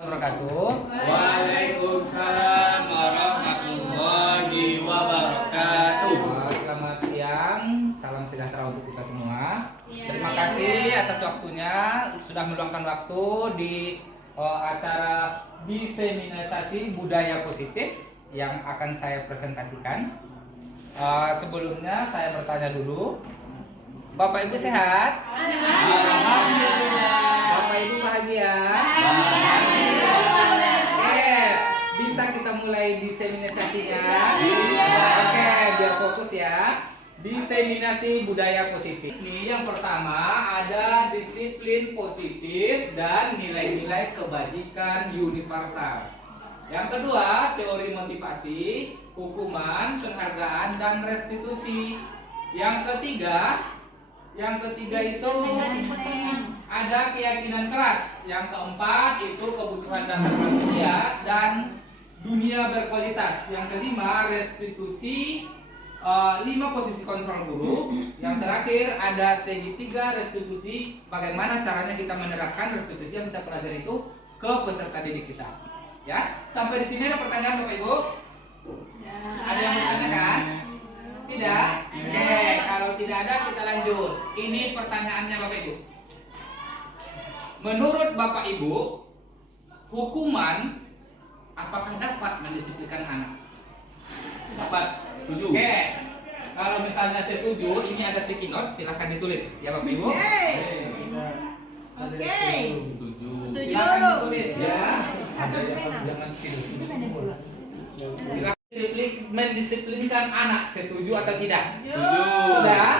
Wabarakatuh. Waalaikumsalam warahmatullahi wabarakatuh. Selamat siang, salam sejahtera untuk kita semua. Terima kasih atas waktunya sudah meluangkan waktu di acara diseminasi budaya positif yang akan saya presentasikan. Sebelumnya saya bertanya dulu, Bapak Ibu sehat? Alhamdulillah. Bapak Ibu bahagia? Bisa kita mulai diseminasinya? Oke, biar fokus ya. Diseminasi budaya positif. Ini yang pertama ada disiplin positif dan nilai-nilai kebajikan universal. Yang kedua, teori motivasi, hukuman, penghargaan, dan restitusi. Yang ketiga itu ada keyakinan keras. Yang keempat itu kebutuhan dasar manusia dan dunia berkualitas. Yang kelima restitusi, 5 posisi kontrol guru. Yang terakhir ada segitiga restitusi. Bagaimana caranya kita menerapkan restitusi yang kita pelajari itu ke peserta didik kita. Ya, sampai di sini ada pertanyaan Bapak Ibu? Ada yang bertanyakan? Tidak? Oke, kalau tidak ada kita lanjut. Ini pertanyaannya Bapak Ibu. Menurut Bapak Ibu, hukuman apakah dapat mendisiplinkan anak? Dapat. Setuju. Oke. Kalau misalnya setuju, ini ada sticky note, silahkan ditulis ya Bapak Ibu. Oke. Setuju. Silahkan ditulis ya. Ada yang harus jangan tidak setuju. Silakan mendisiplinkan anak, setuju atau tidak? Setuju. Sudah.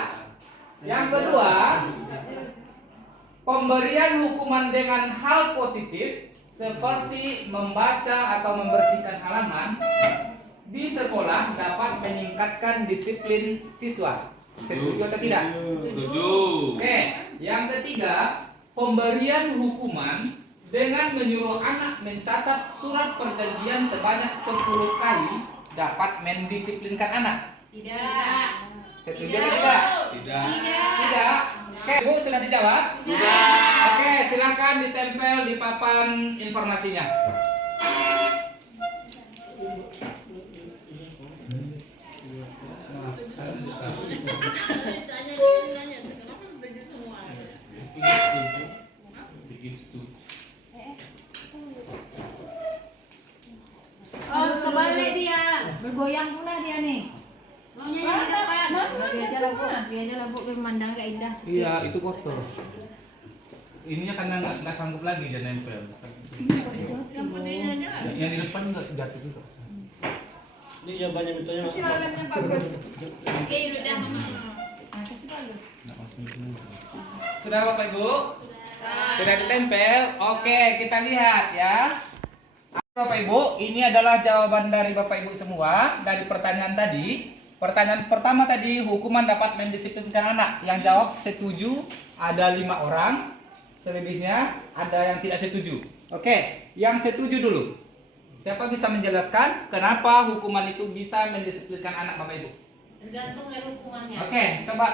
Yang kedua, pemberian hukuman dengan hal positif seperti membaca atau membersihkan halaman di sekolah dapat meningkatkan disiplin siswa. Setuju atau tidak? Setuju. Oke, yang ketiga, pemberian hukuman dengan menyuruh anak mencatat surat perjanjian sebanyak 10 kali dapat mendisiplinkan anak. Tidak. Setuju atau tidak? Tidak. Tidak. Oke, Bu, sudah dijawab? Sudah. Oke, silakan ditempel di papan informasinya. Oh, kebalik dia. Bergoyang pula dia nih. Maunya yang di depan. Biar aja lampu memandang gak indah. Iya, itu kotor. Ininya karena nggak sanggup lagi dia nempel. Yang di depan nggak jatuh juga. Ini jawabannya betulnya Kasih malamnya bagus. Oke, udah. Kasih bagus. Sudah Bapak Ibu? Sudah ditempel? Oke, kita lihat ya. Bapak Ibu, ini adalah jawaban dari Bapak Ibu semua dari pertanyaan tadi. Pertanyaan pertama tadi, hukuman dapat mendisiplinkan anak. Yang jawab setuju ada 5 orang. Selebihnya ada yang tidak setuju. Oke, yang setuju dulu. Siapa bisa menjelaskan kenapa hukuman itu bisa mendisiplinkan anak Bapak Ibu? Tergantung dari hukumannya. Oke, coba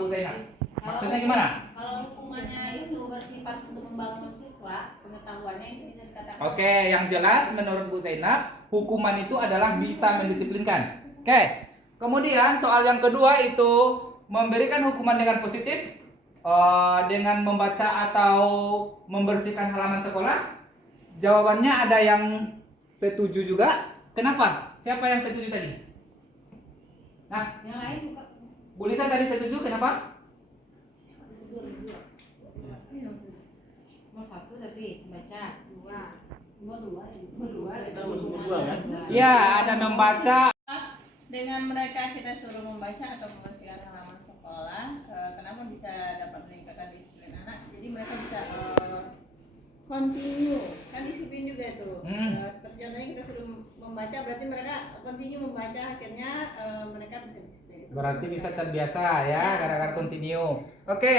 Bu Zainab. Maksudnya gimana? Kalau hukumannya itu bersifat untuk membangun siswa, pengetahuannya itu bisa dikatakan. Oke, yang jelas menurut Bu Zainab, hukuman itu adalah bisa mendisiplinkan. Oke, kemudian soal yang kedua itu memberikan hukuman dengan positif, dengan membaca atau membersihkan halaman sekolah. Jawabannya ada yang setuju juga. Kenapa? Siapa yang setuju tadi? Nah, Yang lain bukan. Bu Lisa tadi setuju, kenapa? Mau satu tapi baca dua. Kita berdua kan? Ya, ada membaca. Dengan mereka kita suruh membaca atau membersihkan halaman sekolah, kenapa bisa dapat meningkatkan disiplin anak? Jadi mereka bisa continue, kan disiplin juga itu. Seperti contohnya kita suruh membaca, berarti mereka continue membaca, akhirnya mereka bisa disiplin. Berarti bisa terbiasa ya, gara-gara continue. Oke,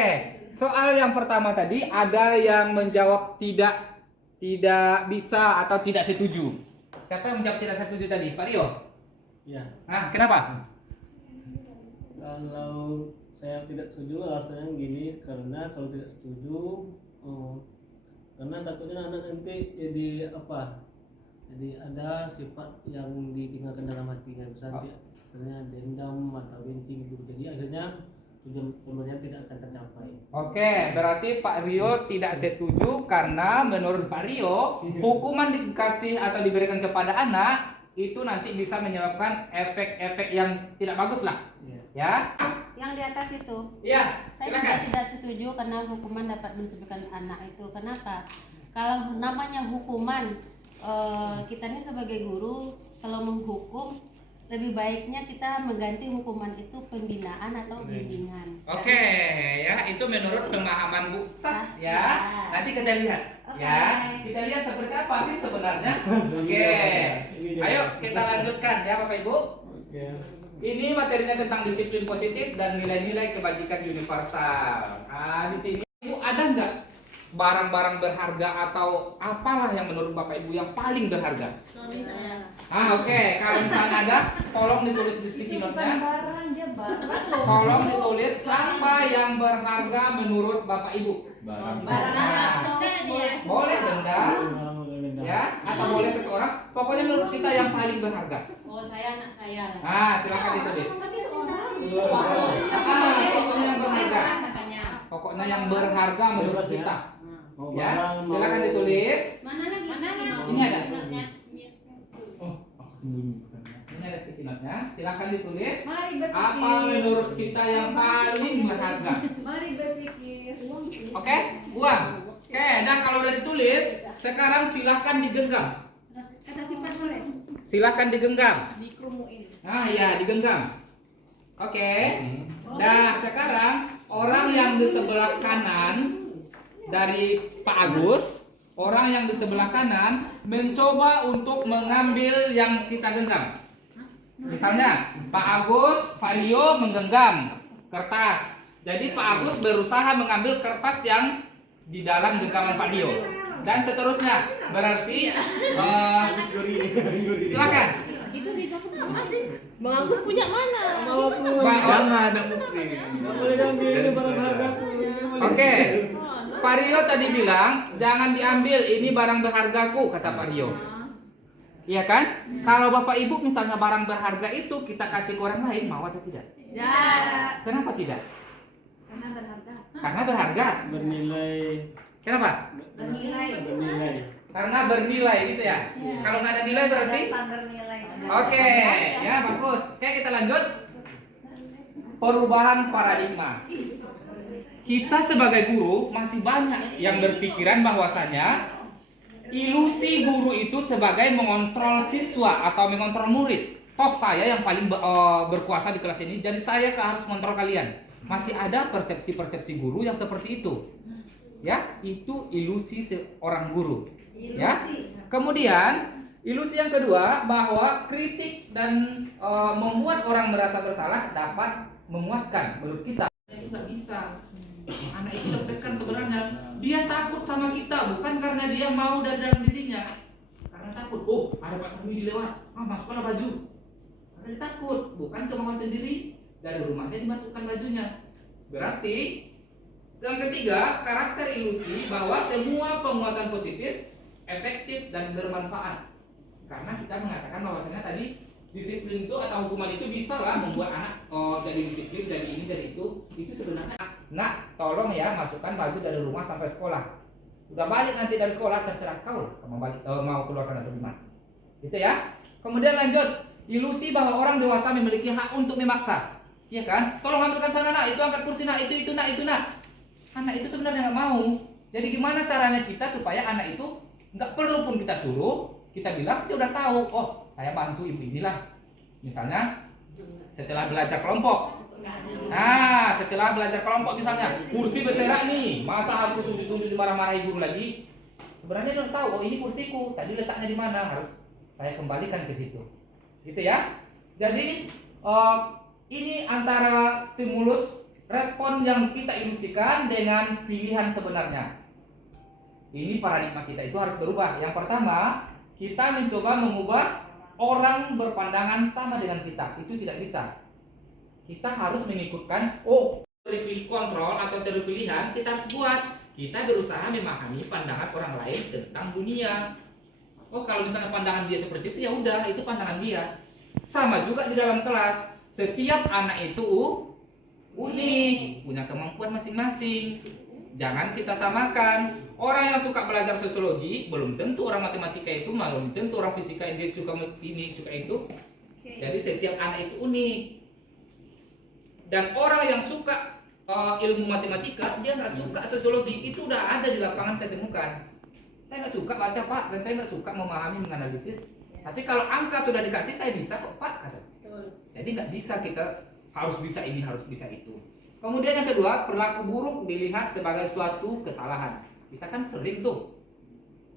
soal yang pertama tadi ada yang menjawab tidak bisa atau tidak setuju. Siapa yang menjawab tidak setuju tadi? Pak Rio? Iya. Nah, kenapa? Kalau saya tidak setuju alasannya gini, karena kalau tidak setuju Karena takutnya anak nanti jadi apa? Jadi ada sifat yang ditinggalkan dalam hatinya, misalnya sebenarnya dendam atau benci gitu. Jadi akhirnya tujuan pemberian tidak akan tercapai. Oke, berarti Pak Rio tidak setuju karena menurut Pak Rio hukuman dikasih atau diberikan kepada anak itu nanti bisa menyebabkan efek-efek yang tidak bagus lah. Iya. Ya? Yang di atas itu. Iya, Saya silakan. juga tidak setuju karena hukuman dapat mensebarkan anak itu. Kenapa? Kalau namanya hukuman, kita ini sebagai guru kalau menghukum lebih baiknya kita mengganti hukuman itu pembinaan atau bimbingan. Oke, ya itu menurut pemahaman Bu Sas ya. Ya. Nanti kita lihat, Oke. ya. Kita lihat seperti apa sih sebenarnya. Oke, ayo kita lanjutkan ya Bapak Ibu. Oke. Ini materinya tentang disiplin positif dan nilai-nilai kebajikan universal. Nah, di sini Ibu ada nggak barang-barang berharga atau apalah yang menurut Bapak Ibu yang paling berharga? Oke. Kalau misalnya ada, tolong ditulis di sticky Itu bukan note-nya. barang, dia barang loh. Tolong ditulis apa yang berharga menurut Bapak Ibu. Barang. Boleh benda, ya, atau boleh seseorang. Pokoknya menurut kita yang paling berharga. Oh, saya anak saya. Nah, silakan ditulis. Pokoknya yang berharga. Pokoknya yang berharga menurut kita. Mau Ya, barang, mau- silakan ditulis. Mana lagi? Ini ada. Notnya. Ini ada sticky note-nya. Silakan ditulis. Mari berpikir. Apa menurut kita yang paling berharga? Mari berpikir. Oke, buang. Oke, nah kalau udah ditulis, sekarang silakan digenggam. Kata sifat boleh. Silakan digenggam. Dikerumuin. Nah, ya, digenggam. Oke. Nah, sekarang orang yang di sebelah kanan dari Pak Agus, orang yang di sebelah kanan mencoba untuk mengambil yang kita genggam. Misalnya, Pak Agus, Pak Rio menggenggam kertas. Jadi Pak Agus berusaha mengambil kertas yang di dalam genggaman Pak Rio. Dan seterusnya. Berarti silakan. Itu di Bang Agus punya mana? Mau aku. Jangan ada bukti. Nggak boleh diambil ini barang berharga aku. Ini boleh. Oke. Pak Rio tadi bilang jangan diambil, ini barang berhargaku, kata Pak Rio. Iya kan? Kalau Bapak Ibu misalnya barang berharga itu kita kasih ke orang lain, mau atau tidak? Ya. Kenapa tidak? Karena berharga. Karena berharga. Bernilai. Kenapa? Bernilai. Bernilai. Karena bernilai gitu ya. Kalau nggak ada nilai berarti? Ada standar nilai. Oke, ya bagus. Oke, kita lanjut. Perubahan paradigma. Kita sebagai guru masih banyak yang berpikiran bahwasanya ilusi guru itu sebagai mengontrol siswa atau mengontrol murid. Toh saya yang paling berkuasa di kelas ini, jadi saya harus mengontrol kalian. Masih ada persepsi-persepsi guru yang seperti itu. Ya, itu ilusi seorang guru. Ya. Kemudian ilusi yang kedua bahwa kritik dan membuat orang merasa bersalah dapat menguatkan menurut kita. Itu nggak bisa. Anak itu deg-degan sebenarnya. Dia takut sama kita bukan karena dia mau dari dalam dirinya. Karena takut. Oh, ada Pak Sami dilewat. Masukkanlah baju. Karena dia takut, bukan kemauan sendiri. Dari rumahnya dimasukkan bajunya. Berarti yang ketiga, karakter ilusi bahwa semua penguatan positif efektif dan bermanfaat. Karena kita mengatakan bahwasanya tadi disiplin itu atau hukuman itu bisa lah membuat anak jadi disiplin, jadi ini, jadi itu. Itu sebenarnya, nak tolong ya masukkan baju dari rumah sampai sekolah. Udah balik nanti dari sekolah terserah kau mau balik mau keluarkan atau gimana. Gitu ya. Kemudian lanjut, ilusi bahwa orang dewasa memiliki hak untuk memaksa. Iya kan? Tolong ambilkan sana nak, itu angkat kursi nak, itu nak, itu nak. Anak itu sebenarnya nggak mau. Jadi gimana caranya kita supaya anak itu nggak perlu pun kita suruh, kita bilang dia udah tahu. Oh, saya bantu ibu inilah. Misalnya setelah belajar kelompok. Nah, setelah belajar kelompok misalnya kursi berserak nih, masa harus tunggu dimarah-marahi guru lagi? Sebenarnya dia udah tahu. Oh, ini kursiku. Tadi letaknya di mana? Harus saya kembalikan ke situ. Gitu ya. Jadi ini antara stimulus respon yang kita ilusikan dengan pilihan sebenarnya. Ini paradigma kita itu harus berubah. Yang pertama, kita mencoba mengubah orang berpandangan sama dengan kita. Itu tidak bisa. Kita harus mengikutkan, teori kontrol atau teori pilihan kita harus buat. kita berusaha memahami pandangan orang lain tentang dunia. Oh, kalau misalnya pandangan dia seperti itu, ya udah, itu pandangan dia. Sama juga di dalam kelas, setiap anak itu unik, punya kemampuan masing-masing. Jangan kita samakan. Orang yang suka belajar sosiologi belum tentu orang matematika itu, belum tentu orang fisika dia suka ini, suka itu. Jadi setiap anak itu unik. Dan orang yang suka ilmu matematika, dia nggak suka sosiologi, itu udah ada di lapangan saya temukan. Saya nggak suka baca Pak, dan saya nggak suka memahami, menganalisis. Tapi kalau angka sudah dikasih, saya bisa kok Pak, kata. Jadi nggak bisa kita harus bisa ini, harus bisa itu. Kemudian yang kedua, perilaku buruk dilihat sebagai suatu kesalahan. Kita kan sering tuh,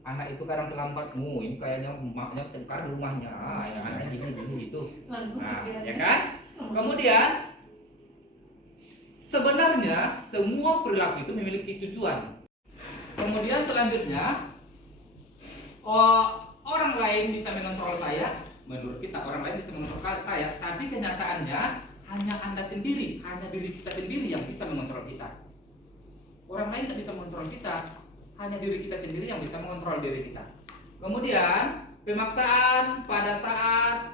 anak itu kadang terlambat, ini kayaknya emaknya tengkar di rumahnya, yang anaknya gini gitu. Nah, ya kan? Kemudian sebenarnya semua perilaku itu memiliki tujuan. Kemudian selanjutnya, orang lain bisa mengontrol saya. Menurut kita orang lain bisa mengontrol saya, tapi kenyataannya hanya Anda sendiri, hanya diri kita sendiri yang bisa mengontrol kita. Orang lain tidak bisa mengontrol kita, hanya diri kita sendiri yang bisa mengontrol diri kita. Kemudian pemaksaan pada saat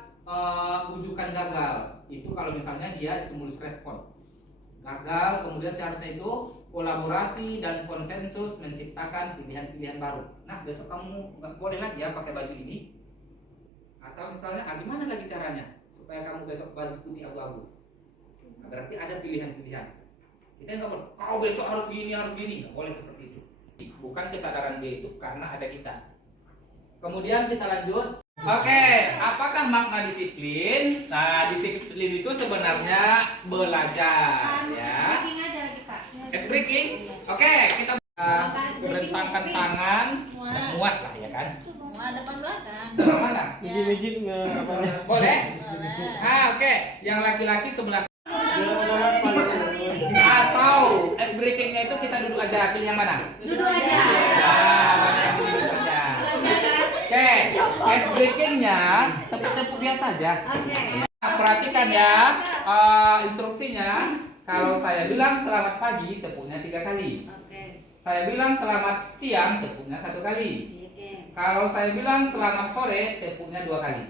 ujukan gagal, itu kalau misalnya dia stimulus respon gagal, kemudian seharusnya itu kolaborasi dan konsensus menciptakan pilihan-pilihan baru. Nah, besok kamu nggak boleh lagi ya pakai baju ini, atau misalnya gimana lagi caranya supaya kamu besok baju putih abu-abu. Nah, berarti ada pilihan-pilihan. Kita nggak boleh, kau besok harus gini, nggak boleh seperti itu. Bukan kesadaran dia itu, karena ada kita. Kemudian kita lanjut. Oke, apakah makna disiplin? Nah, disiplin itu sebenarnya belajar, ya. Ice breaking. Oke, kita rentangkan tangan, muat lah ya kan. Semua depan belakang. Mana? Izin apa? Boleh? Boleh. Oke. Yang laki-laki sebelah atau ice breakingnya itu kita duduk aja, pilih yang mana? Duduk aja. Nah, mana yang duduk aja. Oke, ice breakingnya tepuk-tepuk biasa saja. Oke. Nah, perhatikan ya instruksinya. Kalau saya bilang selamat pagi, tepuknya 3 kali. Oke. Saya bilang selamat siang, tepuknya 1 kali. Kalau saya bilang selamat sore, tepuknya 2 kali.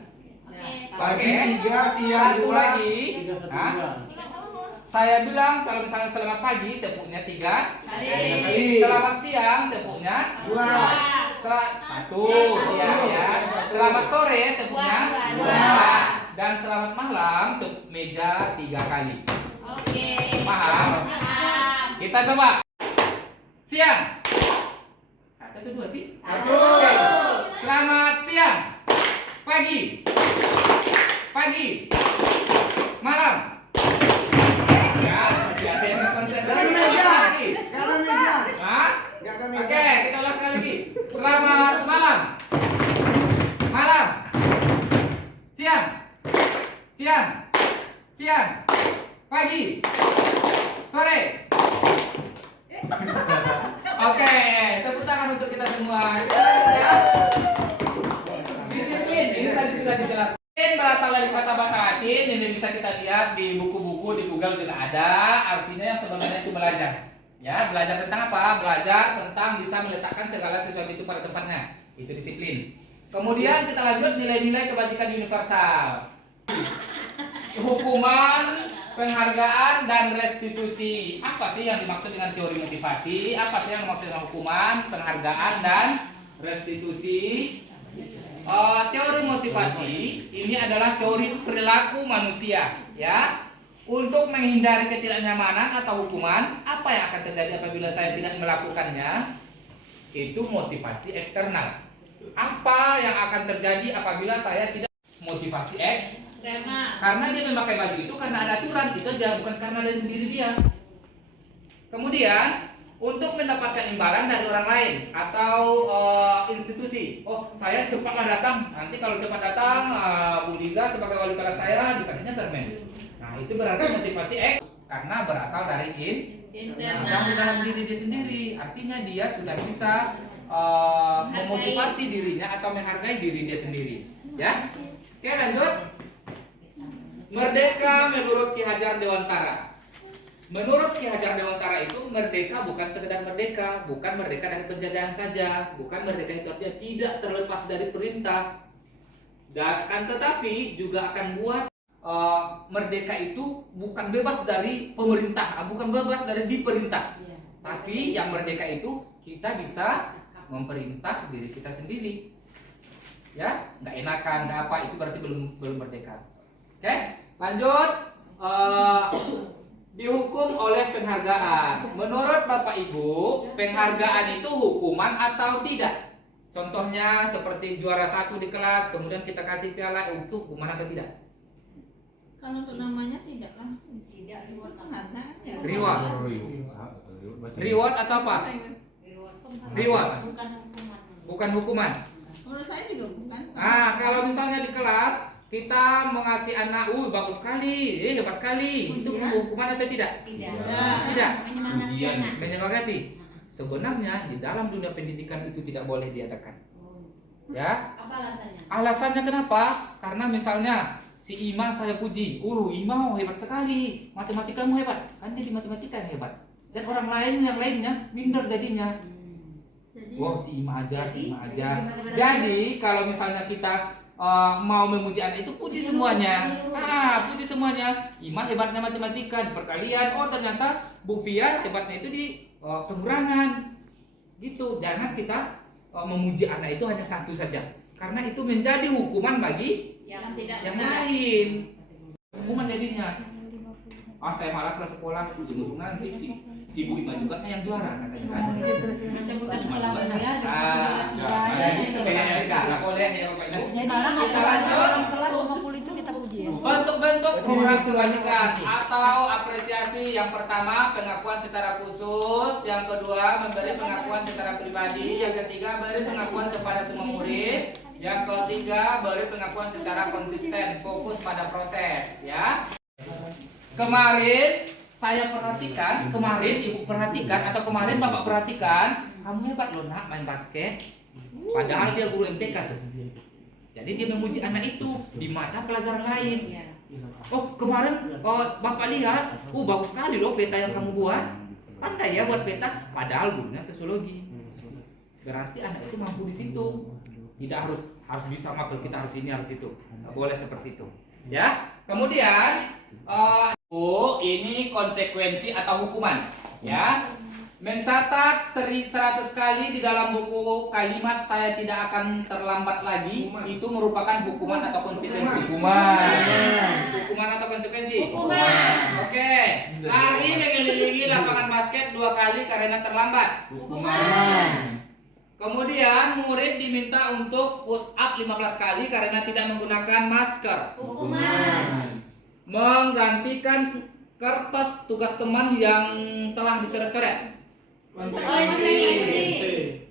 Pagi 3, siang 1 2. lagi. 3, 1, Hah? 2. Saya bilang kalau misalnya selamat pagi, tepuknya 3 Kali. Selamat siang, tepuknya 2. 1 siang ya. Selamat sore, tepuknya 2. Dan selamat malam, tepuk meja 3 kali. Oke. Paham? Kita coba. Siang. 1 atau 2 sih? 1. Oke. Selamat siang. Pagi. Malam. Ya, masih ada yang konsentrasi. Kanan meja. Hah? Enggak ada meja. Oke, kita ulas sekali lagi. Selamat malam. Siang. Pagi. Sore. Oke, tepuk tangan untuk kita semua. Kita lanjut ya. Disiplin, ini tadi sudah dijelaskan. Berasal dari kata bahasa Latin, ini bisa kita lihat di buku-buku di Google juga ada. Artinya yang sebenarnya itu belajar. Ya, belajar tentang apa? Belajar tentang bisa meletakkan segala sesuatu itu pada tempatnya. Itu disiplin. Kemudian kita lanjut nilai-nilai kebajikan universal. Hukuman, penghargaan, dan restitusi. Apa sih yang dimaksud dengan teori motivasi? Apa sih yang dimaksud dengan hukuman, penghargaan, dan restitusi? Teori motivasi ini adalah teori perilaku manusia, ya. Untuk menghindari ketidaknyamanan atau hukuman, apa yang akan terjadi apabila saya tidak melakukannya? Itu motivasi eksternal. Apa yang akan terjadi apabila saya tidak motivasi eksternal? Karena dia memakai baju itu karena ada aturan, itu aja, bukan karena dari diri dia. Kemudian untuk mendapatkan imbalan dari orang lain atau institusi. Oh, saya cepatlah datang. Nanti kalau cepat datang, Bu Liza sebagai wali kelas saya dikasihnya permen. Nah, itu berarti motivasi X karena berasal dari dari dalam diri dia sendiri. Artinya dia sudah bisa memotivasi dirinya atau menghargai diri dia sendiri. Ya. Oke, lanjut. Merdeka menurut Ki Hajar Dewantara. Menurut Ki Hajar Dewantara itu merdeka bukan sekedar merdeka, bukan merdeka dari penjajahan saja, bukan merdeka itu artinya tidak terlepas dari perintah. Dan akan tetapi juga akan buat merdeka itu bukan bebas dari pemerintah, bukan bebas dari diperintah. Tapi yang merdeka itu kita bisa memerintah diri kita sendiri. Ya, nggak enakan, nggak apa, itu berarti belum merdeka. Oke, lanjut. Dihukum oleh penghargaan. Menurut Bapak Ibu, penghargaan itu hukuman atau tidak? Contohnya seperti juara 1 di kelas, kemudian kita kasih piala, itu hukuman atau tidak? Kalau untuk namanya tidak lah. Tidak Reward penghargaan ya. Reward. Reward atau apa? Reward. bukan hukuman. Bukan hukuman. Menurut saya juga bukan. Kalau misalnya di kelas kita mengasih anak, bagus sekali, hebat kali, itu hukuman atau tidak? Tidak. Tidak. Menyemangati Ujian. anak. Menyemangati. Sebenarnya di dalam dunia pendidikan itu tidak boleh diadakan. Ya. Apa alasannya? Alasannya kenapa? Karena misalnya si Ima saya puji, Ima hebat sekali, matematikamu hebat, kan dia di matematika yang hebat. Dan orang lain yang lainnya minder jadinya. Wow, si Ima aja. Jadi kalau misalnya kita mau memuji anak itu puji semuanya. Puji semuanya. Ima hebatnya matematika di perkalian. Oh, ternyata Bu Fia hebatnya itu di pengurangan. Gitu. Jangan kita memuji anak itu hanya satu saja. Karena itu menjadi hukuman bagi Yang tidak yang lain. Hukuman jadinya. Saya malas lah sekolah, ujung-ujungnya nanti si Bu Ima juga yang juara katanya kan. macam bukan sekolah baru ya, Jadi sebenarnya nggak boleh ya Bapak Ibu. Kita lanjut. kelas 50 itu kita puji ya. Bentuk-bentuk program kebajikan atau apresiasi. Yang pertama pengakuan secara khusus, yang kedua memberi pengakuan secara pribadi, yang ketiga beri pengakuan kepada semua murid, yang ketiga beri pengakuan secara konsisten, fokus pada proses ya. Kemarin saya perhatikan, kemarin Ibu perhatikan atau kemarin Bapak perhatikan, kamu hebat loh nak main basket. Padahal dia guru MTK tuh. Jadi dia memuji anak itu di mata pelajaran lain. Oh kemarin Bapak lihat, bagus sekali loh peta yang kamu buat. Pandai ya buat peta, padahal gurunya sosiologi. Berarti anak itu mampu di situ. Tidak harus bisa mapel, kita harus ini harus itu. Nggak boleh seperti itu. Ya. Kemudian ini konsekuensi atau hukuman. Ya. Mencatat 100 kali di dalam buku kalimat saya tidak akan terlambat lagi itu merupakan hukuman atau konsekuensi. Hukuman atau konsekuensi? Oke. Lari mengelilingi lapangan basket 2 kali karena terlambat. Kemudian murid diminta untuk push up 15 kali karena tidak menggunakan masker. Menggantikan kertas tugas teman yang telah dicoret-coret.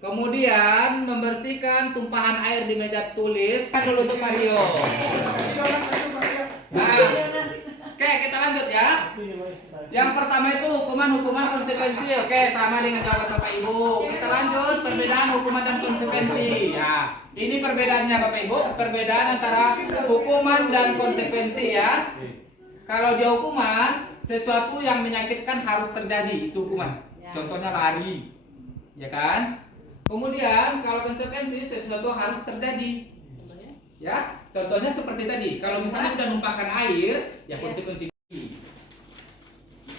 Kemudian membersihkan tumpahan air di meja tulis. Kan dulu untuk Mario. Oke, kita lanjut ya. Yang pertama itu hukuman konsekuensi. Oke, sama dengan jawaban Bapak Ibu. Kita lanjut perbedaan hukuman dan konsekuensi. Ya, ini perbedaannya Bapak Ibu. Perbedaan antara hukuman dan konsekuensi ya. Kalau dia hukuman, sesuatu yang menyakitkan harus terjadi, itu hukuman. Contohnya lari, ya kan? Kemudian kalau konsekuensi sesuatu harus terjadi, ya. Contohnya seperti tadi, kalau misalnya sudah numpahkan air, ya konsekuensi.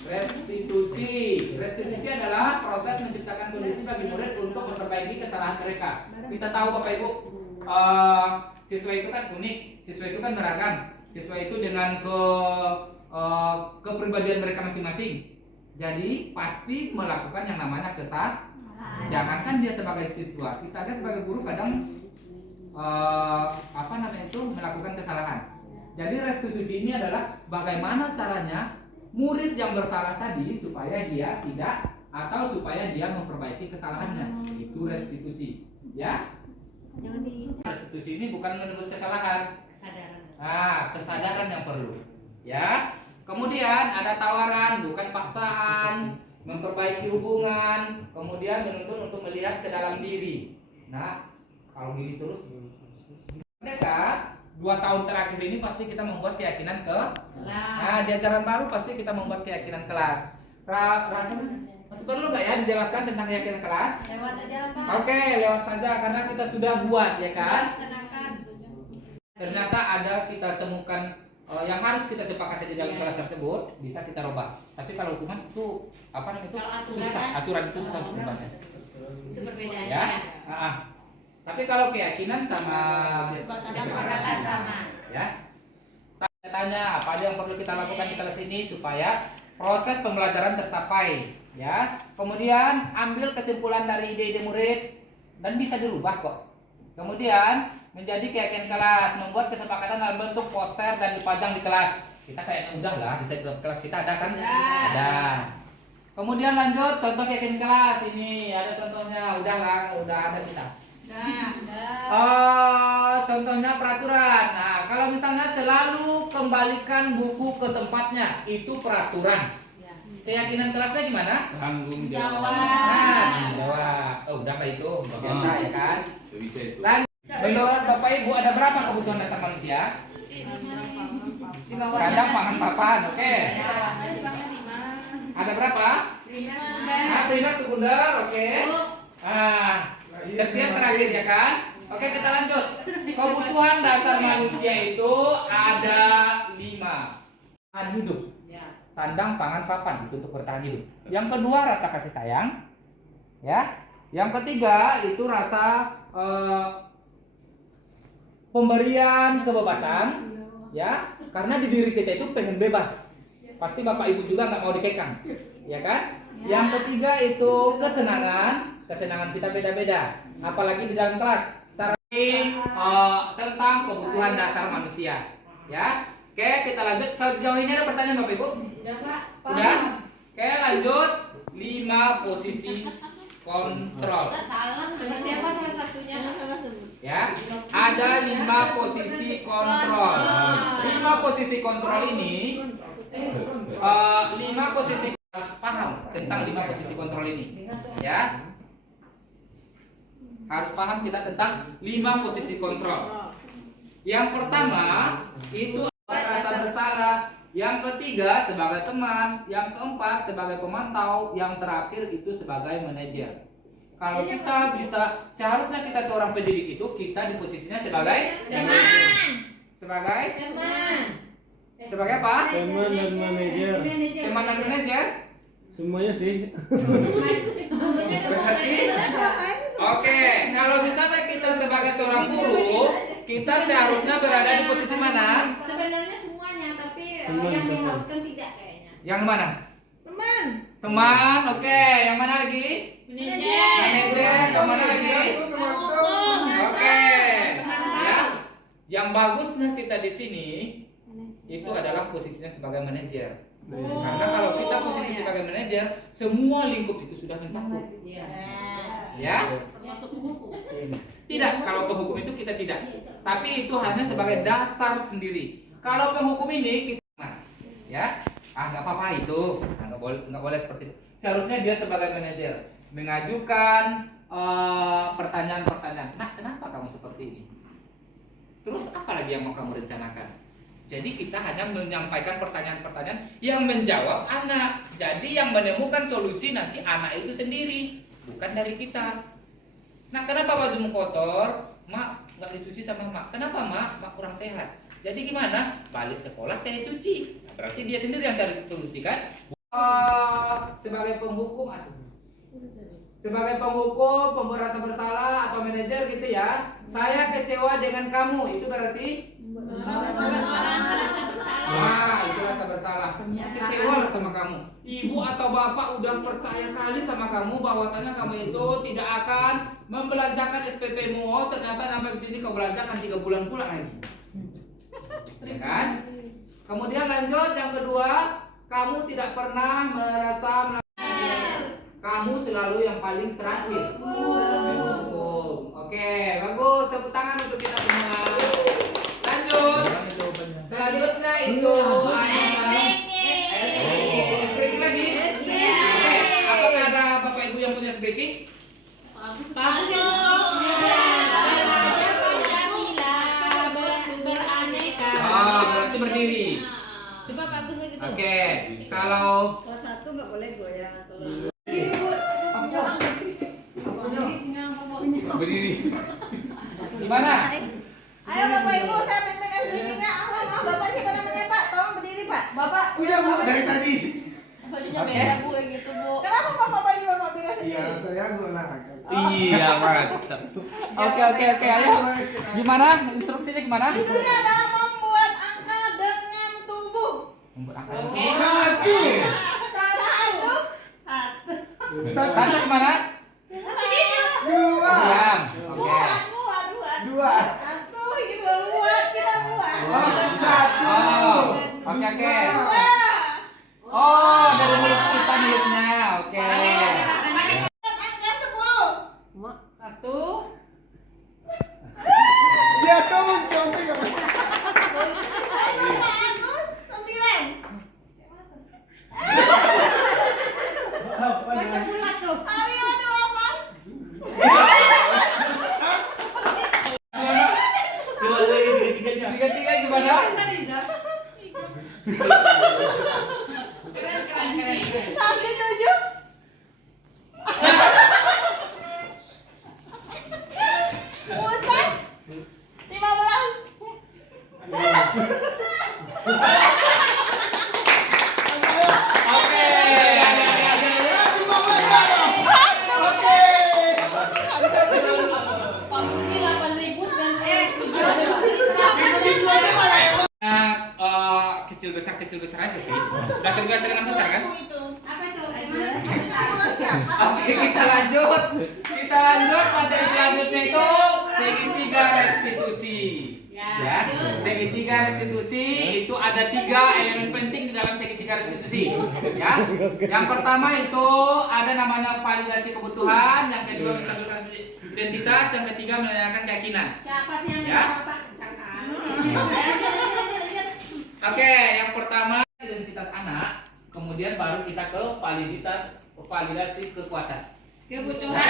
Restitusi adalah proses menciptakan kondisi bagi murid untuk memperbaiki kesalahan mereka. Kita tahu Bapak Ibu, siswa itu kan unik, siswa itu kan beragam, siswa itu dengan kepribadian mereka masing-masing. Jadi pasti melakukan yang namanya kesalahan. Jangankan dia sebagai siswa, kita aja sebagai guru kadang melakukan kesalahan. Jadi restitusi ini adalah bagaimana caranya murid yang bersalah tadi supaya dia tidak atau supaya dia memperbaiki kesalahannya. Itu restitusi, ya. Restitusi ini bukan menebus kesalahan. Kesadaran yang perlu, ya. Kemudian ada tawaran, bukan paksaan, memperbaiki hubungan, kemudian menuntun untuk melihat ke dalam diri. Nah, kalau gini terus, mereka 2 tahun terakhir ini pasti kita membuat keyakinan di ajaran baru pasti kita membuat keyakinan kelas. Rasanya masih perlu nggak ya dijelaskan tentang keyakinan kelas? Lewat aja Pak. Oke, lewat saja karena kita sudah buat ya kan. Laksanakan. Ternyata ada kita temukan yang harus kita sepakati di dalam kelas tersebut, bisa kita rubah. Tapi kalau hukuman itu apa namanya itu Kalau aturan susah, kan? aturan itu susah untuk berubahnya. Itu perbedaannya. Ya. Tapi kalau keyakinan sama Kesepakatan sama. ya. Tanya apa aja yang perlu kita lakukan di kelas ini supaya proses pembelajaran tercapai, ya. Kemudian ambil kesimpulan dari ide-ide murid dan bisa dirubah kok. Kemudian menjadi keyakinan kelas, membuat kesepakatan dalam bentuk poster dan dipajang di kelas. Kita kayaknya udah lah di setiap kelas kita ada kan? Ada. Kemudian lanjut contoh keyakinan kelas ini ada contohnya, udah ada kita. Contohnya peraturan. Nah, kalau misalnya selalu kembalikan buku ke tempatnya, itu peraturan. Keyakinan kelasnya gimana? Tanggung jawab. Nah, jawab. Oh, udah kayak itu, udah biasa ya kan? Bisa itu. Lanjut. Menurut Bapak Ibu ada berapa kebutuhan dasar manusia? Di bawah. Sandang, pangan, papan. Oke. Ada berapa? Primer, sekunder. Oke. Tersier terakhir ya kan? Oke, kita lanjut. Kebutuhan dasar manusia itu ada 5. Tahan hidup. Sandang, pangan, papan itu untuk bertahan hidup. Yang kedua rasa kasih sayang, ya. Yang ketiga itu rasa pemberian kebebasan, ya. Karena di diri kita itu pengen bebas. Pasti Bapak Ibu juga nggak mau dikekang, ya kan? Yang ketiga itu kesenangan. Kesenangan kita beda-beda. Apalagi di dalam kelas. Cara ini tentang kebutuhan dasar manusia, ya. Oke, kita lanjut. Sejauh ini ada pertanyaan Bapak Ibu? Udah Pak. Udah? Oke, lanjut. 5 posisi kontrol. Salah. Seperti apa salah satunya? Ya, ada 5 posisi kontrol. 5 posisi kontrol ini 5 posisi harus paham tentang 5 posisi kontrol ini. Ya. Harus paham kita tentang 5 posisi kontrol. Yang pertama itu rasa bersalah, yang ketiga sebagai teman, yang keempat sebagai pemantau, yang terakhir itu sebagai manajer. Kalau kita bisa, seharusnya kita seorang pendidik itu kita di posisinya sebagai Teman. sebagai Teman. sebagai apa? Teman dan manajer. Teman dan manajer. Semuanya sih. Berarti oke, kalau misalnya kita sebagai seorang guru, kita seharusnya berada di posisi mana? Sebenarnya semuanya, tapi Teman, yang teman. diharuskan tidak kayaknya. Yang mana? Teman. Teman, oke. Yang mana lagi? Manajer, yang mana lagi? Oke. Ya. Yang bagusnya kita di sini itu adalah posisinya sebagai manajer. Karena kalau kita posisi sebagai manajer, semua lingkup itu sudah mencakup. Ya? Tidak, kalau penghukum itu kita tidak. Tapi itu hanya sebagai dasar sendiri. Kalau penghukum ini kita, ya, nggak apa-apa itu, nggak boleh seperti itu. Seharusnya dia sebagai manajer mengajukan pertanyaan-pertanyaan. Nah, kenapa kamu seperti ini? Terus apa lagi yang mau kamu rencanakan? Jadi kita hanya menyampaikan pertanyaan-pertanyaan yang menjawab anak. Jadi yang menemukan solusi nanti anak itu sendiri, bukan dari kita. Nah, kenapa bajumu kotor? Mak, nggak dicuci sama mak. Kenapa mak? Mak kurang sehat. Jadi gimana? Balik sekolah saya cuci. Nah, berarti dia sendiri yang cari solusi kan? Sebagai penghukum sebagai penghukum, pemberi rasa bersalah atau manajer gitu ya. Saya kecewa dengan kamu. Itu berarti itu rasa bersalah. Saya kecewa lah sama kamu. Ibu atau bapak udah percaya kali sama kamu bahwasanya kamu itu tidak akan membelanjakan SPP-mu. Oh, ternyata sampai ke sini kau belanjakan 3 bulan pula lagi. Ya kan? Kemudian lanjut yang kedua, kamu tidak pernah merasa kamu selalu yang paling terakhir. Oke, bagus. Tepuk tangan untuk kita semua. Lanjut. Selanjutnya itu ice breaking lagi. Oke, apakah ada Bapak Ibu yang punya ice breaking? Beraneka. Berarti berdiri. Coba bagus begitu. Oke, kalau Kelas 1. Satu nggak boleh goyang. Kalau Berdiri. Gimana? Ayo Bapak Ibu, saya pimpin SBD-nya. Bapak siapa namanya Pak? Tolong berdiri Pak. Bapak. Udah Bu dari tadi. Bajunya beda Bu, yang gitu Bu. Kenapa Bapak baju Bapak pilih sendiri? Iya, saya gunakan. Iya, mantap. Oke, ayo. Gimana? Instruksinya gimana? Judulnya adalah membuat angka dengan tubuh. Membuat angka. Satu. Satu gimana? Dua. Diam. Oke. Dua. Satu gitu buat kita buat. Oh, satu. Oh, oke. Dua. Oh, dari mulut kita nulisnya. Oke. Angka 10. satu. Dia kamu contoh ya. Ayo Pak Agus, 9. Baca bulat tuh. Aryo 8. Coba lagi tiga-tiganya. Tiga gimana? Sampai 7. Buset. 15. Oke. Oke. Pamuni 8.000 dan Ikutin gua aja mana ya? Kecil besar aja sih. Udah terbiasa dengan besar kan? Itu. Apa itu? Oke, kita lanjut materi selanjutnya itu segitiga restitusi. Ya, segitiga restitusi itu ada 3 elemen penting di dalam segitiga restitusi. Ya, yang pertama itu ada namanya validasi kebutuhan, yang kedua menstabilkan identitas, yang ketiga menanyakan keyakinan. Siapa sih yang Ya. jawab Pak? Jangan. Oke, yang pertama identitas anak, kemudian baru kita ke validasi kekuatan. Kebutuhan.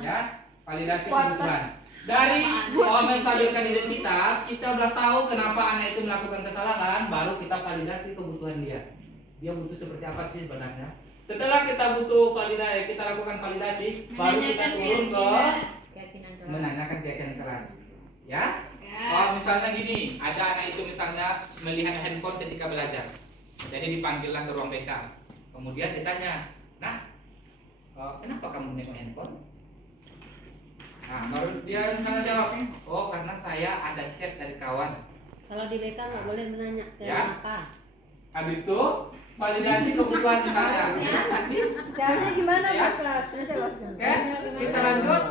Ya, validasi kebutuhan. Dari menstabilkan identitas, kita udah tahu kenapa anak itu melakukan kesalahan, baru kita validasi kebutuhan dia. Dia butuh seperti apa sih sebenarnya? Setelah kita lakukan validasi, baru kita turun ke menanyakan keyakinan keras. Ya? Oh, misalnya gini, ada anak itu misalnya melihat handphone ketika belajar. Jadi dipanggillah ke ruang BK. Kemudian ditanya, "Nah, kenapa kamu nengok handphone?" Nah, baru dia misalnya jawab, "Oh, karena saya ada chat dari kawan." kalau di BK nggak boleh menanya Ya. kenapa. Habis itu validasi kebutuhan misalnya. Kasih. Caranya gimana Ya. Mas? Jelaskan. Oke, kita lanjut.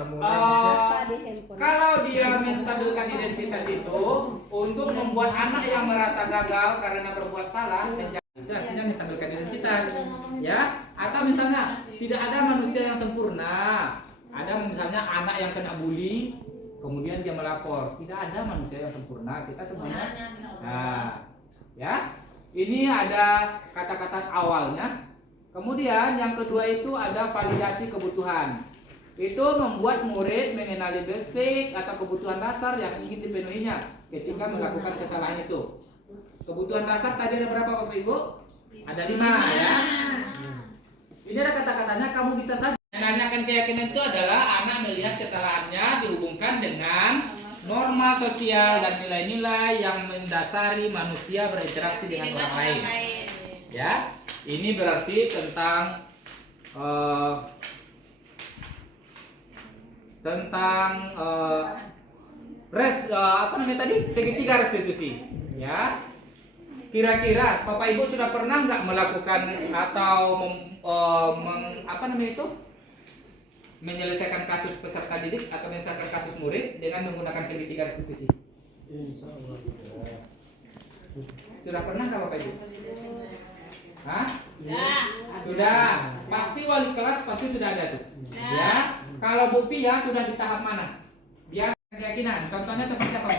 Di handphone. Kalau dia menstabilkan identitas itu untuk membuat anak yang merasa gagal karena berbuat salah, itu artinya menstabilkan identitas, ya. Atau misalnya tidak ada manusia yang sempurna. Ada misalnya anak yang kena bully, kemudian dia melapor. Tidak ada manusia yang sempurna. Kita semuanya. Nah, ya. Ini ada kata-kata awalnya. Kemudian yang kedua itu ada validasi kebutuhan. Itu membuat murid mengenali basic atau kebutuhan dasar yang ingin dipenuhinya ketika melakukan kesalahan itu. Kebutuhan dasar tadi ada berapa Bapak Ibu? Ada 5 ya. Ini ada kata-katanya kamu bisa saja. Menanyakan keyakinan itu adalah anak melihat kesalahannya dihubungkan dengan norma sosial dan nilai-nilai yang mendasari manusia berinteraksi dengan orang lain. Ya, ini berarti tentang apa namanya tadi, segitiga restitusi. Ya, kira-kira Bapak Ibu sudah pernah nggak melakukan atau apa namanya itu, menyelesaikan kasus peserta didik atau menyelesaikan kasus murid dengan menggunakan segitiga restitusi? Insyaallah. Sudah pernah nggak Bapak Ibu? Hah? Ya. Sudah. Pasti wali kelas pasti sudah ada tuh. Ya. Kalau Bu Pia sudah di tahap mana? Biasa keyakinan. Contohnya seperti apa?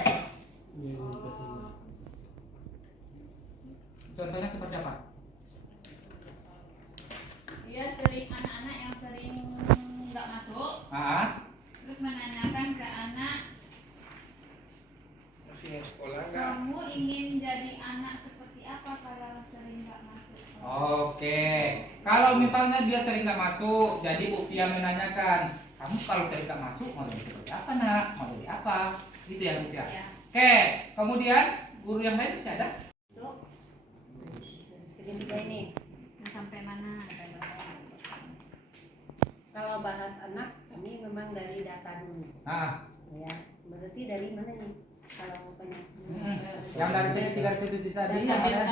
Contohnya seperti apa? Dia sering anak-anak yang sering nggak masuk, Ah, terus menanyakan ke anak, Masih sekolah enggak? kamu ingin jadi anak seperti apa kalau sering nggak masuk? Oke. Kalau misalnya dia sering nggak masuk, jadi Bu Pia menanyakan, kamu kalau sering nggak masuk mau jadi seperti apa nak? Mau jadi apa? Gitu ya Bu Pia. Ya. Oke. Kemudian guru yang lain masih ada? Segitiga ini. Sampai mana? Kalau bahas anak, kami memang dari data dulu. Nah, Ya, berarti dari mana nih? Kalau banyak. yang dari segitiga restitusi tadi yang ada.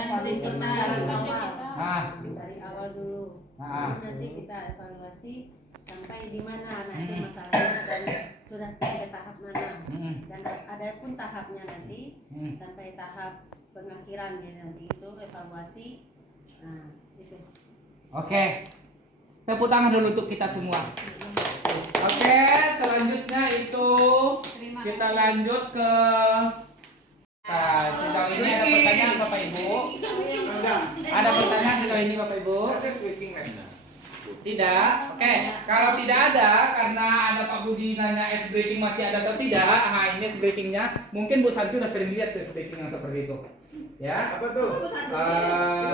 Nah, Dari awal dulu. Nah. Lalu nanti kita evaluasi sampai di mana anak itu masalahnya dan sudah sampai tahap mana. Dan ada pun tahapnya nanti sampai tahap pengakhiran ya nanti itu evaluasi. Nah, itu. Oke. Tepuk tangan dulu untuk kita semua. Oke, selanjutnya itu kita lanjut ke sejauh ini ada pertanyaan Bapak Ibu? Ada pertanyaan sejauh ini Bapak Ibu? Tidak. Oke, kalau tidak ada karena ada Pak Budi nanya ice breaking masih ada atau tidak. Nah, ini ice breakingnya. Mungkin Bu Santi udah sering lihat ice breaking yang seperti itu. Ya. Apa tuh?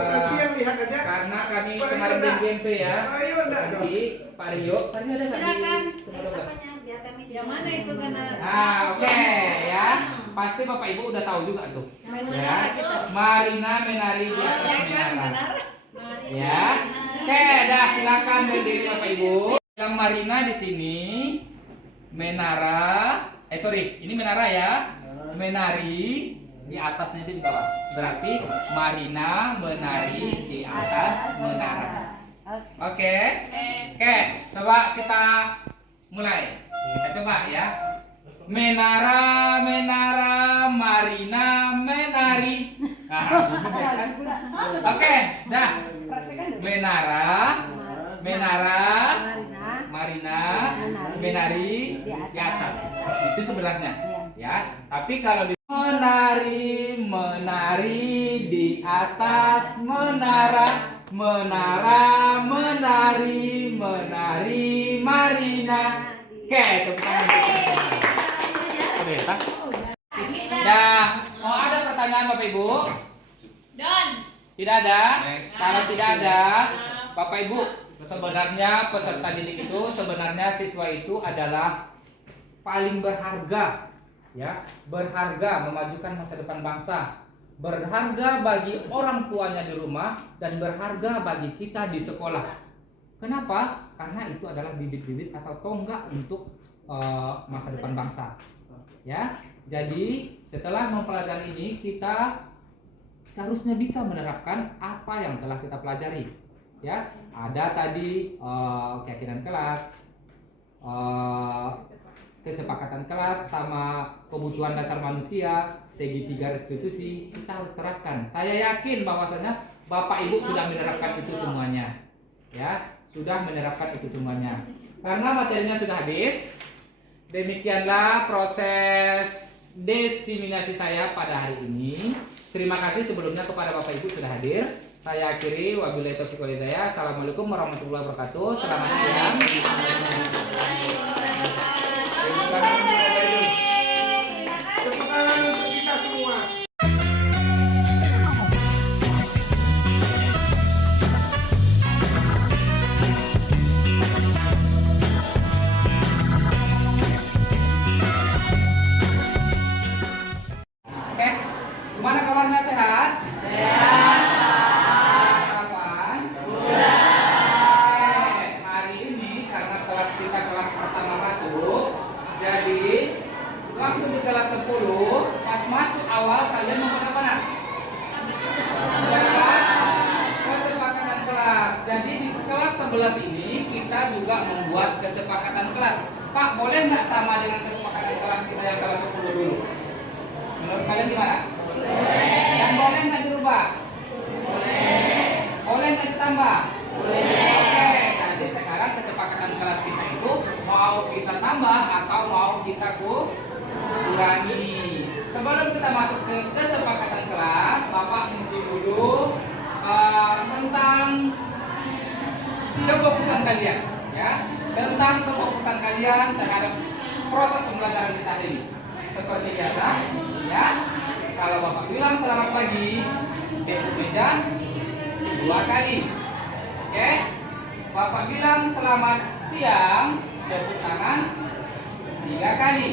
Santi yang lihat aja. Karena kami kemarin di GMP ya. Ayo enggak dong. Nanti Pak Rio, Pak Rio ada Silakan. tadi Apanya biar kami Yang mana itu karena? Nah, oke ya. Pasti Bapak Ibu udah tahu juga tuh. Ya. Marina menari di atas menara. Ya. Oke, dah silakan berdiri Bapak Ibu. Yang Marina di sini menara, ini menara ya. Menari di atasnya itu di bawah. Berarti Marina menari di atas menara. Oke. Oke, coba kita mulai. Kita coba ya. Menara, menara, Marina menari. Nah, kan? Oke, dah. Menara, menara, Marina menari di atas. Itu sebenarnya. Ya, tapi kalau di menari, menari di atas menara, menara, menari, menari, Marina. Oke, tepuk tangan. Nah, mau ada pertanyaan Bapak Ibu? Don. Tidak ada? Kalau tidak ada, Bapak Ibu, sebenarnya peserta didik itu sebenarnya siswa itu adalah paling berharga, ya, berharga memajukan masa depan bangsa, berharga bagi orang tuanya di rumah dan berharga bagi kita di sekolah. Kenapa? Karena itu adalah bibit-bibit atau tonggak untuk masa depan bangsa. Ya, jadi setelah mempelajari ini kita seharusnya bisa menerapkan apa yang telah kita pelajari. Ya, ada tadi keyakinan kelas, kesepakatan kelas sama kebutuhan dasar manusia, segitiga restitusi kita harus terapkan. Saya yakin bahwasanya Bapak Ibu sudah menerapkan itu semuanya. Ya, sudah menerapkan itu semuanya. Karena materinya sudah habis, demikianlah proses diseminasi saya pada hari ini. Terima kasih sebelumnya kepada Bapak Ibu sudah hadir. Saya akhiri, wabillahi taufiq wal hidayah. Assalamualaikum warahmatullahi wabarakatuh. Selamat siang. Tepuk tangan untuk kita semua. Oke, gimana kabarnya, sehat? Sehat. Sarapan? Sudah. Oke, hari ini karena kelas kita kelas pertama masuk, jadi waktu di kelas 10 pas masuk awal kalian membuat apa nak? Kesepakatan kelas. Jadi di kelas 11 ini kita juga membuat kesepakatan kelas. Pak, boleh nggak sama dengan kesepakatan kelas kita yang kelas 10 dulu? Menurut kalian gimana? Boleh. Dan boleh nggak dirubah? Boleh. Boleh nggak ditambah? Boleh. Oke, jadi sekarang kesepakatan kelas kita itu mau kita tambah atau mau kita kurangi. Sebelum kita masuk ke kesepakatan kelas, Bapak uji dulu tentang kefokusan kalian, ya, tentang kefokusan kalian terhadap proses pembelajaran kita hari ini. Seperti biasa, ya. Kalau Bapak bilang selamat pagi, duduk meja, 2 kali. Oke. Bapak bilang selamat siang, tepuk tangan 3 kali.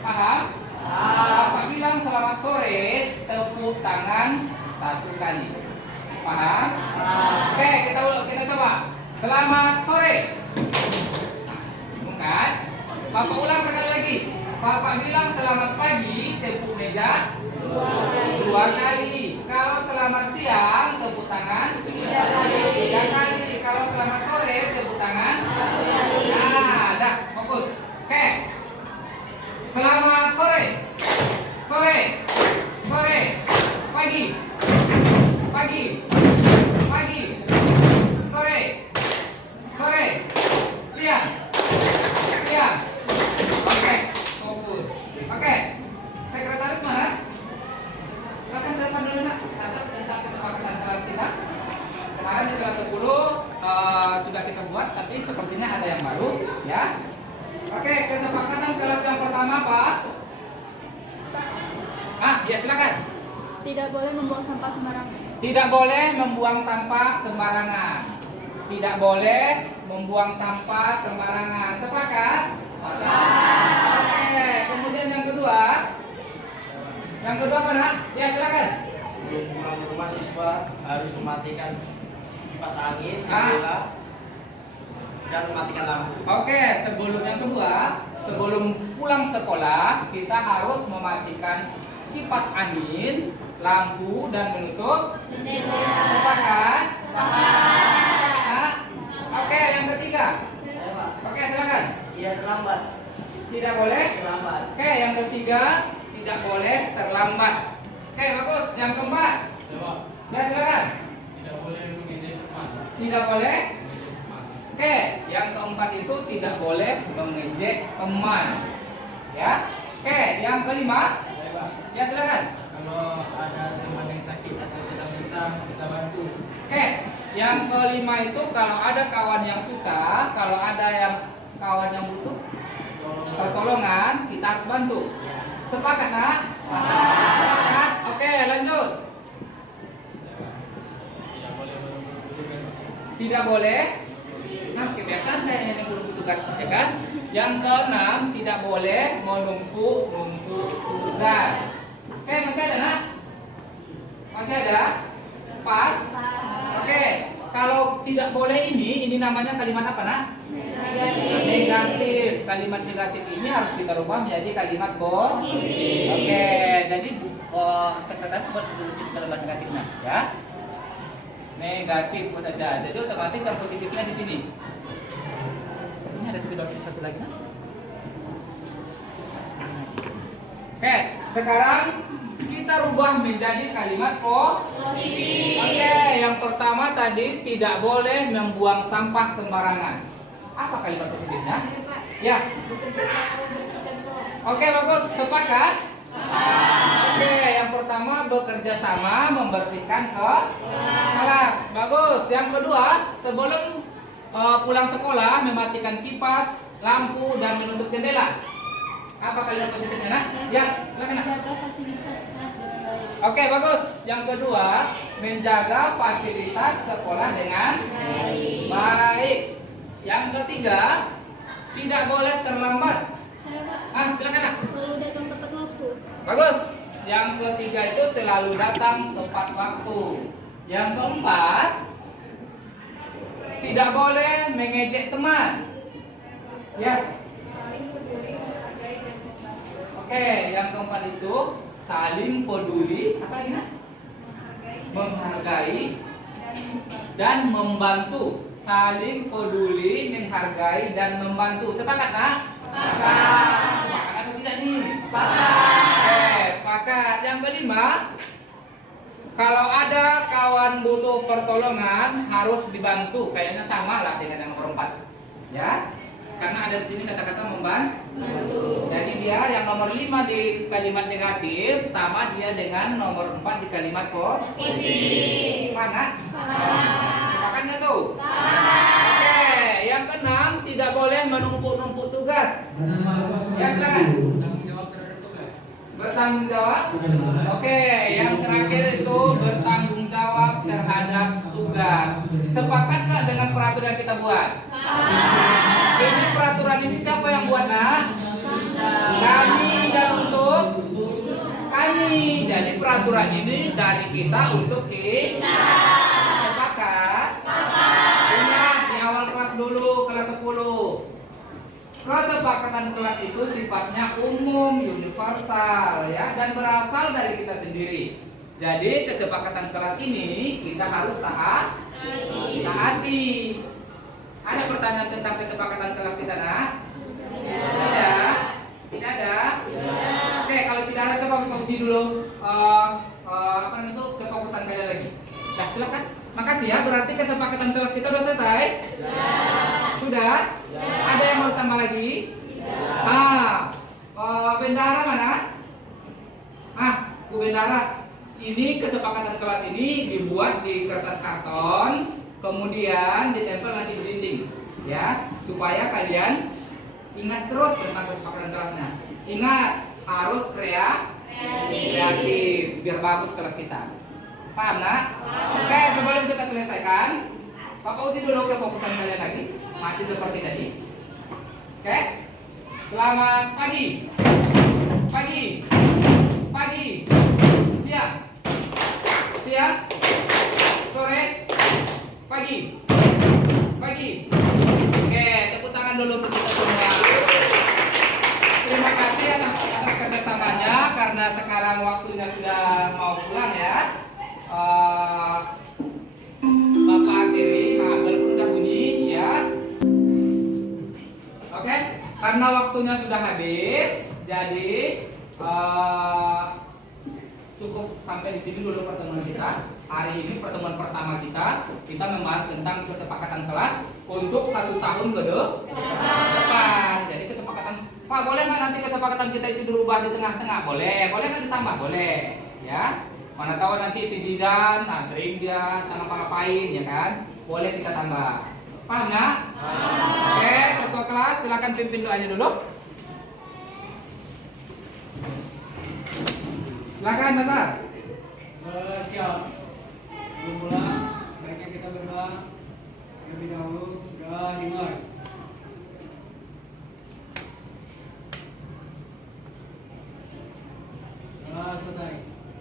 Paham? Bapak bilang selamat sore, tepuk tangan 1 kali. Paham? Oke, kita coba. Selamat sore. Bukan? Bapak ulang sekali lagi. Bapak bilang selamat pagi, tepuk meja 2 kali. Kalau selamat siang, tepuk tangan 3 kali. Kalau selamat sore, tepuk tangan 1 kali. Nah, dah, fokus. Oke. Selamat sore. Sore. Sore. Pagi. Pagi. Pagi. Sore. Sore. Siang. Siang. Oke, fokus. Oke. Sekretaris mana? Silakan ke depan dulu nak. Catat tentang kesepakatan kelas kita. Kemarin di kelas 10 sudah kita buat, tapi sepertinya ada yang baru, ya. Oke, kesepakatan kelas yang pertama apa? Ya silakan. Tidak boleh membuang sampah sembarangan. Tidak boleh membuang sampah sembarangan. Tidak boleh membuang sampah sembarangan. Sepakat? Sepakat. Oke, kemudian yang kedua. Yang kedua apa nak? Ya silakan. Sebelum pulang ke rumah siswa harus mematikan kipas angin, jendela, dan mematikan lampu. Oke, sebelum yang kedua, sebelum pulang sekolah kita harus mematikan kipas angin, lampu, dan menutup jendela. Sepakat? Sepakat. Oke, yang ketiga. Oke, silakan. Tidak terlambat. Tidak boleh Terlambat. Oke, yang ketiga tidak boleh terlambat. Oke, bagus. Yang keempat. Ya, silakan. Tidak boleh mengejek teman. Tidak boleh. Oke, yang keempat itu tidak boleh mengejek teman. Ya. Oke, yang kelima. Ya, silakan. Kalau ada teman yang sakit atau sedang susah, kita bantu. Oke, yang kelima itu kalau ada kawan yang susah, kalau ada yang kawan yang butuh pertolongan, kita harus bantu. Sepakat nak? Sepakat. Oke, lanjut. Tidak boleh. Nah, kebiasaan kayaknya yang belum tugas, ya kan? Yang keenam, tidak boleh menumpuk tugas. Oke, masih ada nak? Masih ada? Pas. Oke, kalau tidak boleh ini namanya kalimat apa nak? Negatif. Kalimat negatif ini harus kita rubah menjadi kalimat positif. Oke, jadi sekretaris buat dulu sini kalimat negatifnya, ya. Negatif buat aja. Jadi otomatis yang positifnya di sini. Ini ada spidol satu lagi nak? Oke, sekarang kita rubah menjadi kalimat positif. Oke, yang pertama tadi tidak boleh membuang sampah sembarangan. Apa kalimat positifnya? Ya. Oke, bagus. Sepakat? Oke, yang pertama bekerja sama membersihkan kelas. Bagus. Yang kedua, sebelum pulang sekolah mematikan kipas, lampu, dan menutup jendela. Apa kalimat positifnya nak? Ya, silakan nak. Jaga fasilitas kelas dengan baik. Oke, bagus. Yang kedua, menjaga fasilitas sekolah dengan baik. Yang ketiga, tidak boleh terlambat. Saya Pak, Silakan nak. selalu datang tepat waktu. Bagus. Yang ketiga itu selalu datang tepat waktu. Yang keempat, tidak boleh mengejek teman. Ya. Oke, yang keempat itu saling peduli, apa lagi nak? Menghargai dan membantu. Saling peduli, menghargai dan membantu. Sepakat nak? Sepakat. Sepakat atau tidak nih? Sepakat. Oke, sepakat. Yang kelima, kalau ada kawan butuh pertolongan harus dibantu. Kayaknya sama lah dengan yang nomor 4. Ya. Karena ada di sini kata-kata membantu. Jadi dia yang nomor 5 di kalimat negatif sama dia dengan nomor 4 di kalimat positif. Mana? Sepakat nggak tuh? Oke, yang keenam tidak boleh menumpuk-numpuk tugas. Ya silakan. Bertanggung jawab. Oke, yang terakhir itu bertanggung jawab terhadap tugas. tugas. Sepakat nggak dengan peraturan yang kita buat? Ini peraturan ini siapa yang buat, nak? Kami, dan untuk kami. Jadi peraturan ini dari kita untuk kita. Sepakat? Ingat di awal kelas dulu, kelas 10. Kesepakatan kelas itu sifatnya umum, universal ya, dan berasal dari kita sendiri. Jadi kesepakatan kelas ini kita harus taati. Ada pertanyaan tentang kesepakatan kelas kita, nak? Tidak? Tidak ada? Oke, kalau tidak ada coba uji dulu apa namanya itu kefokusan kalian lagi. Nah, silakan. Makasih ya, berarti kesepakatan kelas kita sudah selesai? Sudah? Ada yang mau tambah lagi? Bendara mana? Bu Bendara, ini kesepakatan kelas ini dibuat di kertas karton, kemudian ditempel nanti di dinding, ya, supaya kalian ingat terus tentang kesepakatan kelasnya. Ingat, harus kreatif, biar bagus kelas kita. Paham, nak? Oke, sebelum kita selesaikan, Bapak uji dulu kefokusan kalian lagi. Masih seperti tadi. Oke? Selamat pagi. Pagi. Siang. Sore. Pagi. Oke, tepuk tangan dulu untuk kita semua. Terima kasih atas kerjasamanya, karena sekarang waktunya sudah mau pulang ya. Bapak akhiri, bel udah bunyi ya. Oke, karena waktunya sudah habis, jadi cukup sampai di sini dulu pertemuan kita. Hari ini pertemuan pertama kita membahas tentang kesepakatan kelas untuk 1 tahun ke depan. Jadi kesepakatan, Pak, boleh nggak nanti kesepakatan kita itu dirubah di tengah-tengah? Boleh nggak ditambah? Boleh, ya. Mana tahu nanti si Zidan, sering dia ngapa-ngapain, ya kan? Boleh kita tambah. Paham nggak? Oke, ketua kelas silakan pimpin doanya dulu. Silakan, Basar. Siap. Mulai, baiknya kita berdoa terlebih dahulu. Doa dimulai. Doa selesai.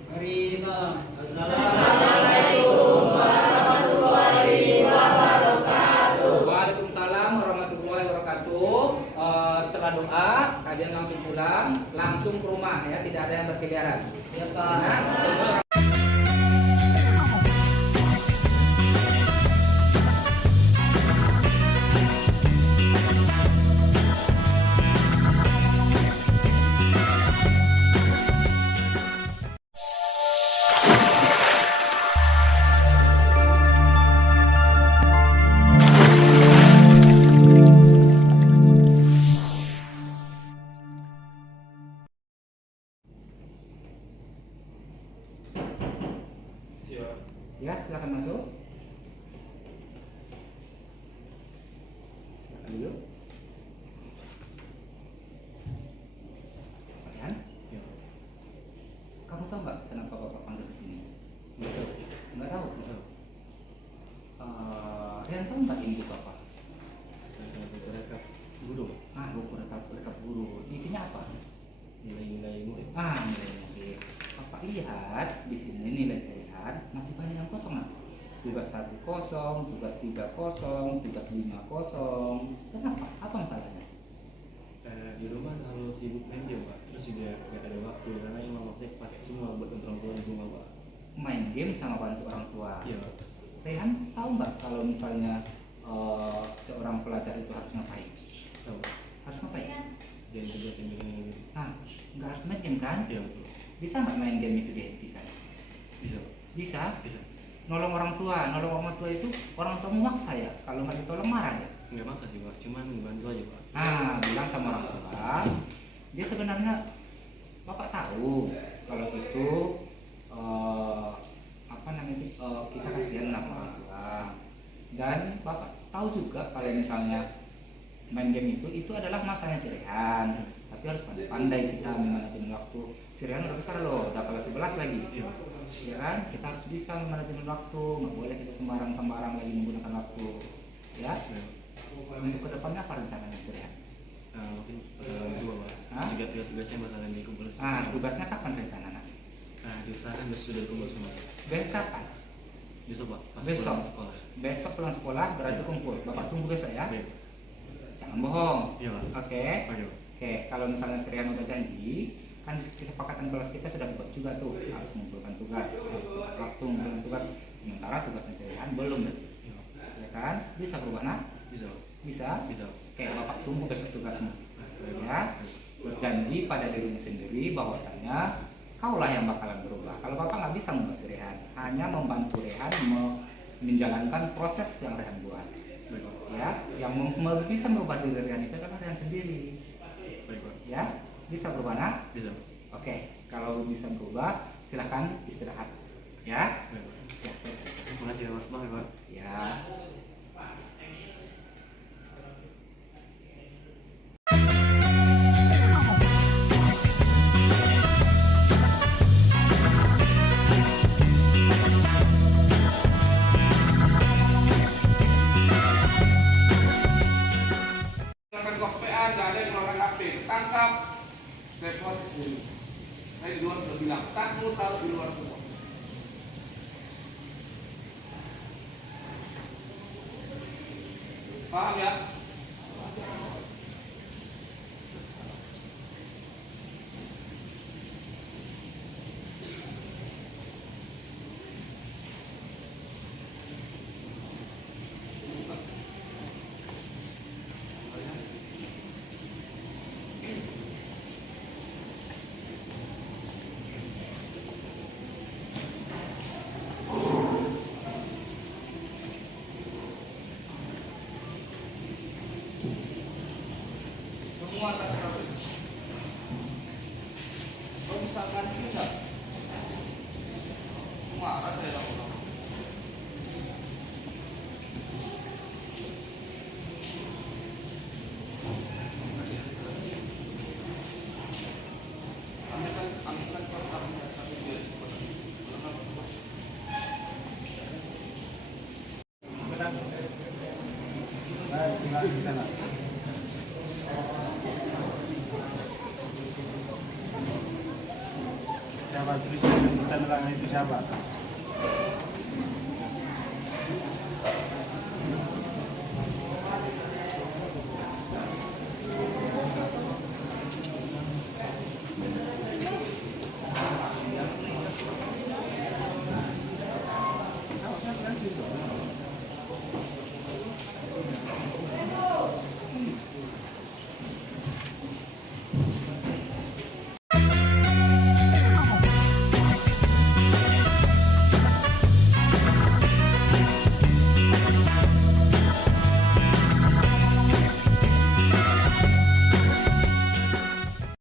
Mari salam. Assalamualaikum warahmatullahi wabarakatuh. Waalaikumsalam warahmatullahi wabarakatuh. Setelah doa, kalian langsung pulang, langsung ke rumah ya, tidak ada yang berkeliaran. Ya, Pak. Ya, silakan masuk. Silakan dulu. Kalian? Ya. Kamu tahu nggak kenapa Bapak panggil ke sini? Nggak tahu. Kalian tahu nggak ini buku apa? Buku rekap guru. Buku rekap guru. Isinya apa? Nilai-nilai murid. Nilai murid. Bapak lihat di sini nilai saya lihat masih banyak yang kosong, nggak? Tugas 1 kosong, tugas 3 kosong, tugas 5 kosong. Kenapa? Apa masalahnya? Di rumah selalu sibuk main game, Pak. Terus juga nggak ada waktu karena emang waktunya pakai semua buat bantu orang tua di rumah, Pak. Main game sama bantu orang tua. Iya, Pak. Rehan tahu nggak kalau misalnya seorang pelajar itu harus ngapain? Tahu. Harus ngapain? Jangan tugas yang ini. Nggak harus main game kan? Iya, betul. Bisa nggak main game itu dihentikan? Bisa, Pak. Bisa. Bisa. Nolong orang tua itu orang tua memaksa ya? Kalau nggak ditolong marah ya? Nggak maksa sih, Pak. Cuman bantu aja, Pak. Bilang sama orang tua, dia sebenarnya Bapak tahu kalau itu kita kasihan sama orang tua, dan Bapak tahu juga kalau misalnya main game itu adalah masanya si Rehan, tapi harus pandai kita memanajemen waktu Sirian udah besar loh, udah kelas 11 lagi. Iya. Ya kan? Kita harus bisa manajemen waktu, nggak boleh kita sembarang lagi menggunakan waktu. Ya. Iya. Untuk kedepannya apa rencananya Sirian? Mungkin dua Pak. Hah? Juga tugas-tugasnya bakalan dikumpul semua. Tugasnya kapan rencananya? Diusahakan sudah kumpul semua. Besok kapan? Besok Pak, pas Besok. pulang sekolah. Besok pulang sekolah berarti Iya. kumpul. Bapak Iya. tunggu besok ya. Iya. Jangan bohong. Iya Pak. Oke. Oke. Oke, kalau misalnya Sirian udah janji, kan di kesepakatan kelas kita sudah buat juga tuh harus mengumpulkan tugas, harus tepat waktu mengumpulkan tugas. Sementara tugasnya Sirian belum, Iya. ya kan? Bisa berubah nak? Bisa Pak. Bisa. Bisa. Oke, Bapak tunggu besok tugasmu. Baik, Ya, Pak. berjanji pada dirimu sendiri bahwasanya kaulah yang bakalan berubah. Kalau Bapak nggak bisa mengurus Rehan, hanya membantu Rehan menjalankan proses yang Rehan buat. Baik Pak. Ya, yang bisa merubah diri Rehan itu adalah Rehan sendiri. Baik Pak. Ya, bisa berubah nak? Bisa Pak. Oke, kalau bisa berubah, silahkan istirahat. Ya. Baik Pak. Ya, Terima kasih ya Mas. Bang ya Pak. ya. Kopean, gak ada yang keluarkan HP, tangkap, deposit dulu. Saya di luar sudah bilang, kamu taruh di luar semua. Paham ya? Semua atas nama. Kalau misalkan tidak, marah saya lakukan. Siapa tulisan tentang itu siapa?